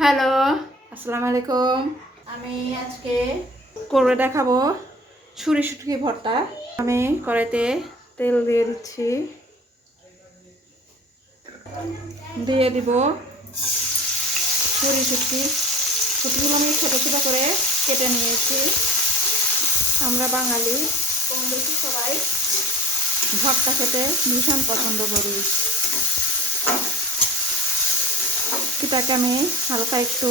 Hello, আসসালামু আলাইকুম। আমি আজকে করে দেখাবো ছুরি শুটকি ভর্তা। আমি কড়াইতে তেল দিয়ে দিচ্ছি, দিয়ে দিব ছুরি শুটকিগুলো আমি ছোটো ছোটো করে কেটে নিয়েছি। আমরা বাঙালি কম বেশি সবাই ভর্তা খেতে ভীষণ পছন্দ করি। এটাকে আমি হালকা একটু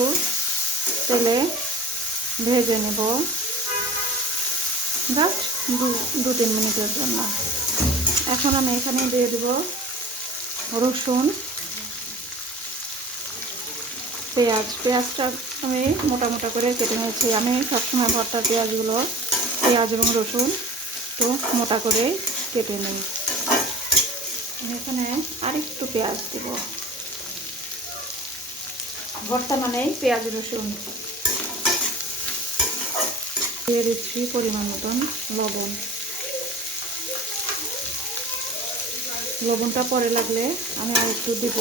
তেলে ভেজে নেব, জাস্ট 2-3 মিনিটের জন্য। এখন আমি এখানে দিয়ে দেব রসুন, পেঁয়াজটা আমি মোটা মোটা করে কেটে নিয়েছি। আমি সবসময় ভর্তার পেঁয়াজ এবং রসুন একটু মোটা করে কেটে নিই। আমি এখানে আরেকটু পেঁয়াজ দেব। ভর্তা মানেই পেঁয়াজ রসুন। দিয়ে দিচ্ছি পরিমাণ মতন লবণটা পরে লাগলে আমি আর একটু দিব।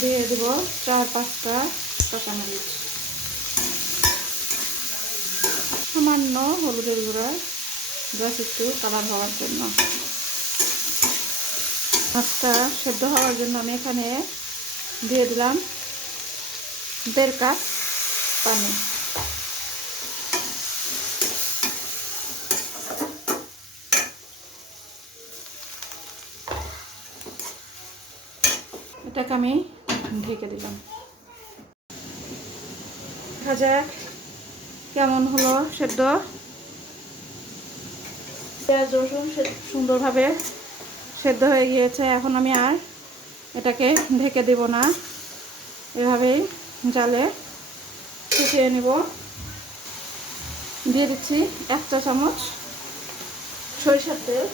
দিয়ে দেব 4-5টা কাঁচামরিচ, সামান্য হলুদের গুঁড়া, জাস্ট একটু কালার হওয়ার জন্য। মাছটা সেদ্ধ হওয়ার জন্য আমি এখানে দিয়ে দিলাম 1.5 কাপ পানি। এটাকে আমি ঢেকে দিলাম। ভাজা কেমন হলো সেদ্ধ। পেঁয়াজ রসুন সুন্দরভাবে সেদ্ধ হয়ে গিয়েছে। এখন আমি আর এটাকে ঢেকে দেব না, এভাবেই জালে ফুটিয়ে নেব। দিয়ে দিচ্ছি 1 চা চামচ সরিষার তেল।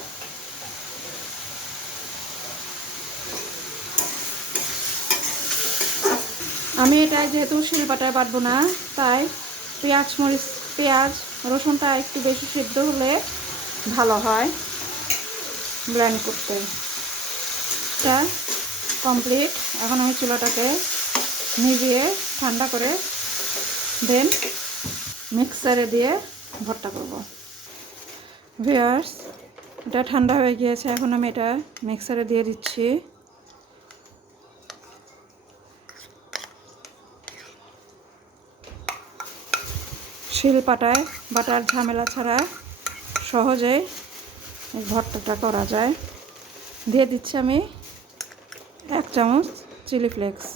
আমি এটা যেহেতু শিলপাটায় বাটবো না, তাই পেঁয়াজ রসুনটা একটু বেশি সিদ্ধ হলে ভালো হয় ব্লেন্ড করতে। এটা কমপ্লিট। এখন আমি চুলাটাকে নিভিয়ে ঠান্ডা করে দেন মিক্সারে দিয়ে ভর্তা করব। ভিউয়ার্স, এটা ঠান্ডা হয়ে গিয়েছে। এখন আমি এটা মিক্সারে দিয়ে দিচ্ছি। শিলপাটায় বাটার ঝামেলা ছাড়া সহজেই এই ভর্তাটা করা যায়। দিয়ে দিচ্ছি আমি 1 চামচ চিলি ফ্লেক্স।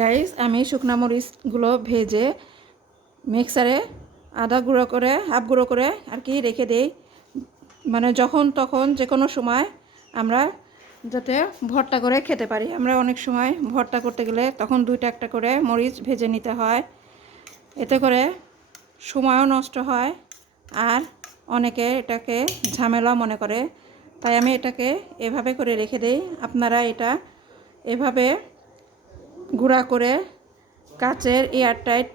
গাইস, আমি শুকনো মরিচগুলো ভেজে মিক্সারে হাফ গুঁড়ো করে আর কি রেখে দেই, মানে যখন তখন যে কোনো সময় আমরা যাতে ভর্তা করে খেতে পারি। আমরা অনেক সময় ভর্তা করতে গেলে তখন 2-1টা করে মরিচ ভেজে নিতে হয়। এতে করে সময়ও নষ্ট হয়, আর অনেকে এটাকে ঝামেলা মনে করে। তাই আমি এটাকে এভাবে করে রেখে দেই। আপনারা এটা এভাবে গুঁড়া করে কাচের এয়ারটাইট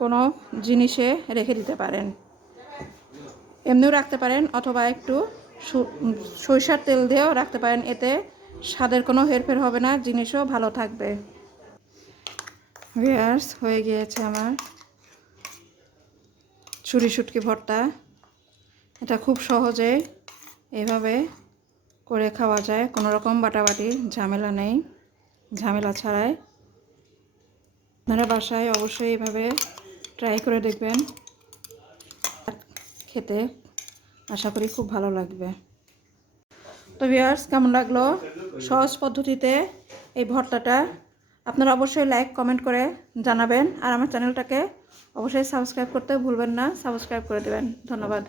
কোনো জিনিসে রেখে দিতে পারেন, এমনিও রাখতে পারেন, অথবা একটু সরিষার তেল দিয়েও রাখতে পারেন। এতে স্বাদের কোনো হেরফের হবে না, জিনিসও ভালো থাকবে। ভিউয়ার্স, হয়ে গিয়েছে আমার ছুরি শুটকি ভর্তা। এটা খুব সহজে এভাবে করে খাওয়া যায়, কোনো রকম বাটাবাটির ঝামেলা নেই, ঝামেলা ছাড়াই। আপনারা বাসায় অবশ্যই এভাবে ট্রাই করে দেখবেন, খেতে আশা করি খুব ভালো লাগবে। তো ভিউয়ার্স, কেমন লাগলো সহজ পদ্ধতিতে এই ভর্তাটা? আপনারা অবশ্যই লাইক কমেন্ট করে জানাবেন, আর আমার চ্যানেলটাকে অবশ্যই সাবস্ক্রাইব করতে ভুলবেন না। সাবস্ক্রাইব করে দেবেন। ধন্যবাদ।